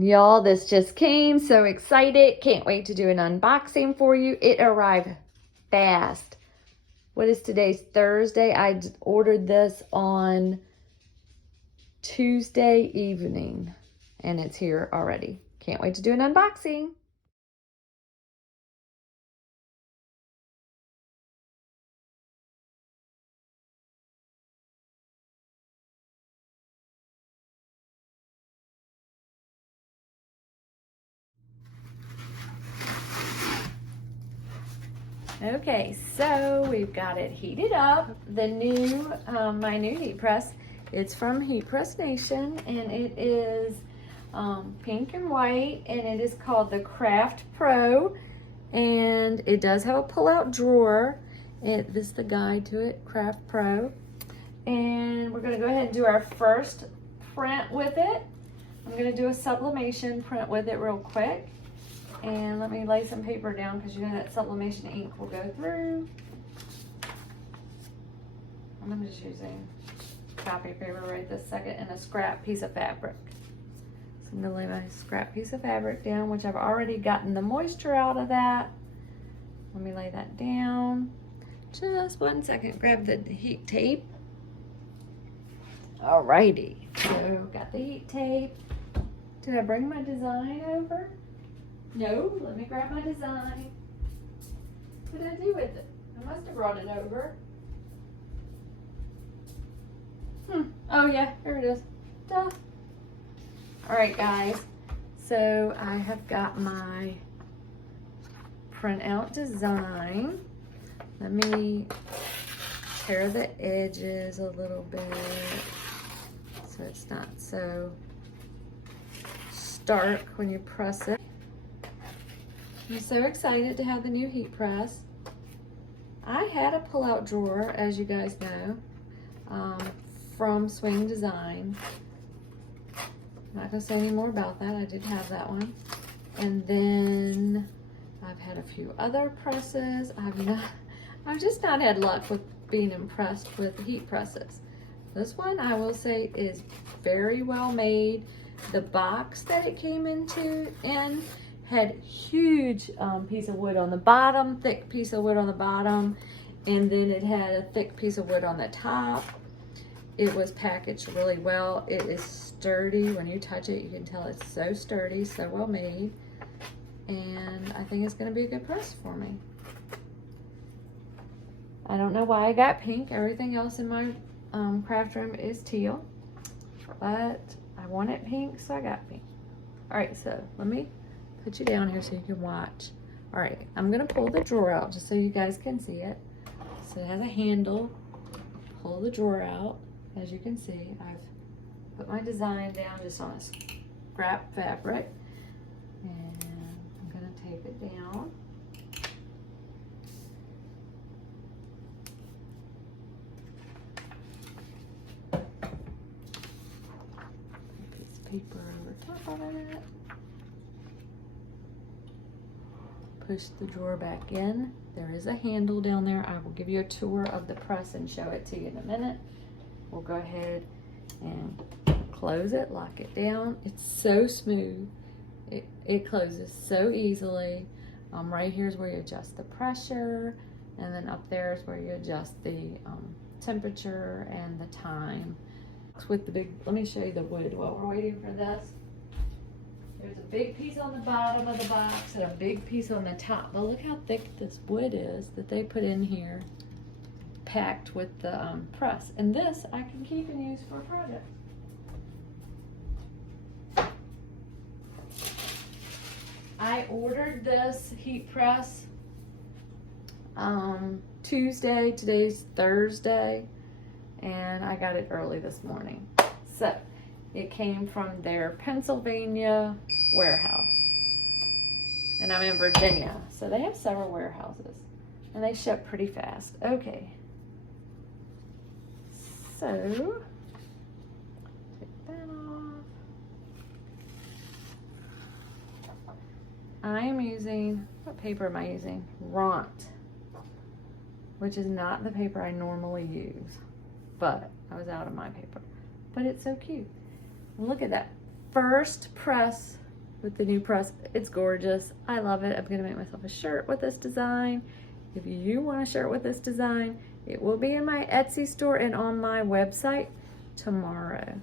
Y'all, this just came. So excited. Can't wait to do an unboxing for you. It arrived fast. What is today's Thursday? I ordered this on Tuesday evening and it's here already. Can't wait to do an unboxing. Okay, so we've got it heated up. The new, my new heat press. It's from Heat Press Nation, and it is pink and white, and it is called the Craft Pro, and it does have a pull-out drawer. This is the guide to it, Craft Pro, and we're going to go ahead and do our first print with it. I'm going to do a sublimation print with it real quick. And let me lay some paper down because you know that sublimation ink will go through. I'm just using copy paper right this second and a scrap piece of fabric. So I'm going to lay my scrap piece of fabric down, which I've already gotten the moisture out of that. Let me lay that down. Just 1 second. Grab the heat tape. Alrighty. So got the heat tape. Did I bring my design over? No, let me grab my design. What did I do with it? I must have brought it over. Oh yeah, here it is. Duh. Alright guys, so I have got my printout design. Let me tear the edges a little bit so it's not so stark when you press it. I'm so excited to have the new heat press. I had a pull-out drawer, as you guys know, from Swing Design. I'm not gonna say any more about that. I did have that one. And then I've had a few other presses. I've just not had luck with being impressed with heat presses. This one, I will say, is very well made. The box that it came in had huge piece of wood on the bottom, thick piece of wood on the bottom, and then it had a thick piece of wood on the top. It was packaged really well. It is sturdy. When you touch it, you can tell it's so sturdy, so well made, and I think it's going to be a good press for me. I don't know why I got pink. Everything else in my craft room is teal, but I wanted pink, so I got pink. All right, so let me put you down here so you can watch. All right, I'm gonna pull the drawer out just so you guys can see it. So it has a handle. Pull the drawer out. As you can see, I've put my design down just on a scrap fabric, and I'm gonna tape it down. Put a piece of paper over top of it. Push the drawer back in. There is a handle down there. I will give you a tour of the press and show it to you in a minute. We'll go ahead and close it, lock it down. It's so smooth. It closes so easily. Right here is where you adjust the pressure, and then up there is where you adjust the temperature and the time. With the big, let me show you the wood while we're waiting for this. There's a big piece on the bottom of the box and a big piece on the top. But look how thick this wood is that they put in here, packed with the press. And this I can keep and use for projects. I ordered this heat press Tuesday. Today's Thursday, and I got it early this morning. So it came from their Pennsylvania warehouse, and I'm in Virginia, so they have several warehouses, and they ship pretty fast. Okay, so take that off. I am using, what paper am I using? Ront, which is not the paper I normally use, but I was out of my paper. But it's so cute. Look at that. First press with the new press. It's gorgeous. I love it. I'm gonna make myself a shirt with this design. If you want a shirt with this design, it will be in my Etsy store and on my website tomorrow.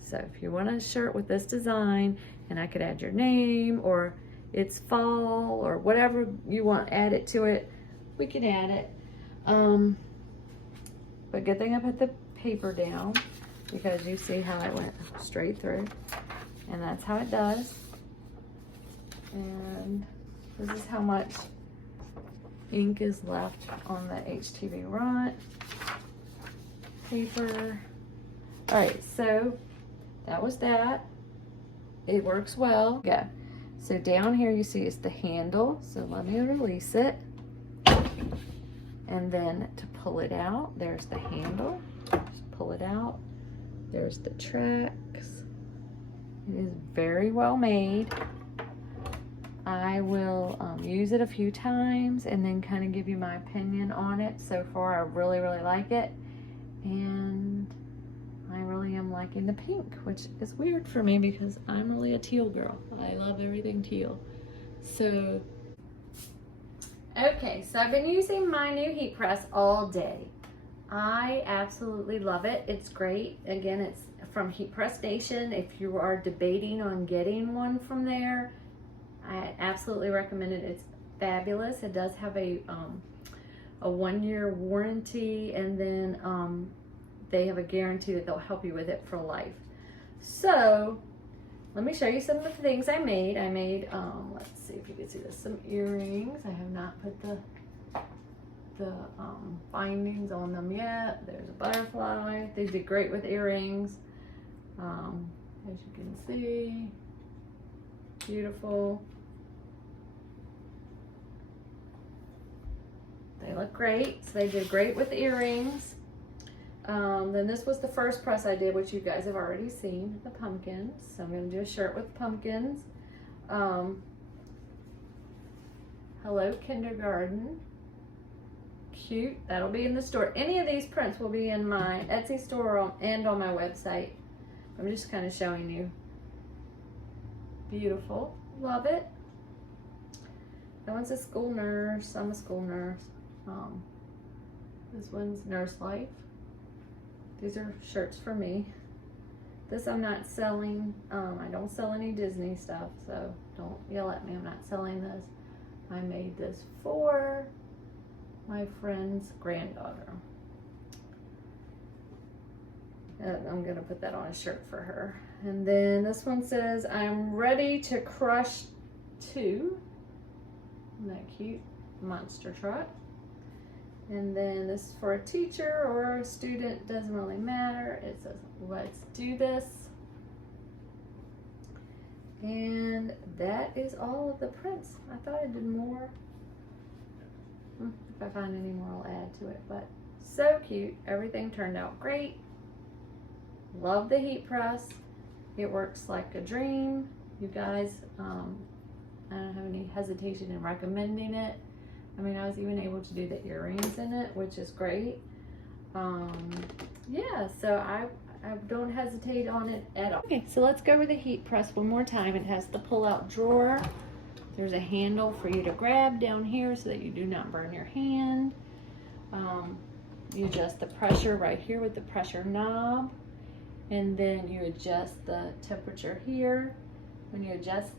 So if you want a shirt with this design, and I could add your name, or it's fall, or whatever you want added to it, we can add it. But good thing I put the paper down, because you see how it went straight through. And that's how it does. And this is how much ink is left on the HTV Runt paper. All right, so that was that. It works well. Yeah. So down here you see is the handle. So let me release it. And then to pull it out, there's the handle. Just pull it out. There's the tracks. It is very well made. I will use it a few times and then kind of give you my opinion on it. So far, I really, really like it. And I really am liking the pink, which is weird for me because I'm really a teal girl. I love everything teal. So, okay, so I've been using my new heat press all day. I absolutely love it. It's great. Again, it's from Heat Press Nation. If you are debating on getting one from there, I absolutely recommend it. It's fabulous. It does have a 1-year warranty, and then they have a guarantee that they'll help you with it for life. So let me show you some of the things I made. I made, let's see if you can see this, some earrings. I have not put the bindings on them yet. There's a butterfly. They did great with earrings. As you can see, beautiful. They look great. So they did great with earrings. Then this was the first press I did, which you guys have already seen, the pumpkins. So I'm going to do a shirt with pumpkins. Hello Kindergarten. Cute. That'll be in the store. Any of these prints will be in my Etsy store and on my website. I'm just kind of showing you. Beautiful. Love it. That one's a school nurse. I'm a school nurse. This one's Nurse Life. These are shirts for me. This I'm not selling. I don't sell any Disney stuff, so don't yell at me. I'm not selling this. I made this for my friend's granddaughter. I'm gonna put that on a shirt for her. And then this one says, I'm ready to crush 2. Isn't that cute? Monster truck. And then this is for a teacher or a student, doesn't really matter. It says, let's do this. And that is all of the prints. I thought I did more. If I find any more, I'll add to it. But so cute. Everything turned out great. Love the heat press. It works like a dream. You guys, I don't have any hesitation in recommending it. I mean, I was even able to do the earrings in it, which is great. Yeah, so I don't hesitate on it at all. Okay, so let's go over the heat press one more time. It has the pull-out drawer. There's a handle for you to grab down here so that you do not burn your hand. You adjust the pressure right here with the pressure knob. And then you adjust the temperature here. When you adjust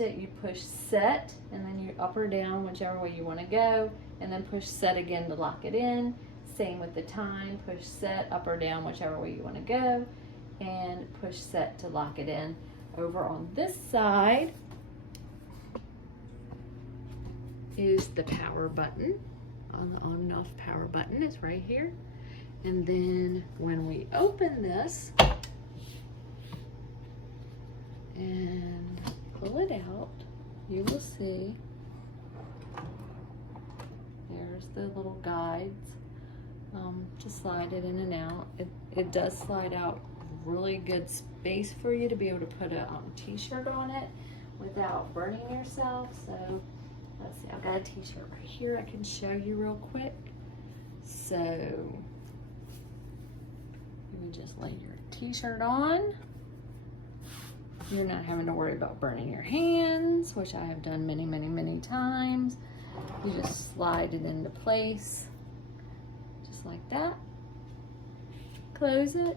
it, you push set, and then you up or down, whichever way you want to go, and then push set again to lock it in. Same with the time, push set up or down, whichever way you want to go, and push set to lock it in. Over on this side is the power button. On the on and off power button is right here. And then when we open this and pull it out, you will see there's the little guides to slide it in and out. It does slide out really good space for you to be able to put a t-shirt on it without burning yourself. So let's see, I've got a t-shirt right here I can show you real quick. So you would just lay your t-shirt on. You're not having to worry about burning your hands, which I have done many, many, many times. You just slide it into place, just like that. Close it,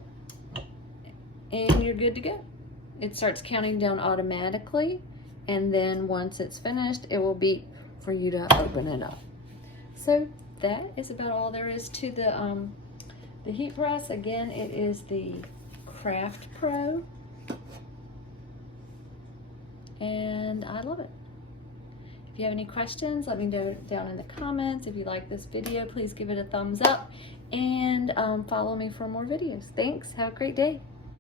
and you're good to go. It starts counting down automatically, and then once it's finished, it will beep for you to open it up. So that is about all there is to the heat press. Again, it is the Craft Pro, and I love it. If you have any questions, let me know down in the comments. If you like this video, please give it a thumbs up, and follow me for more videos. Thanks. Have a great day.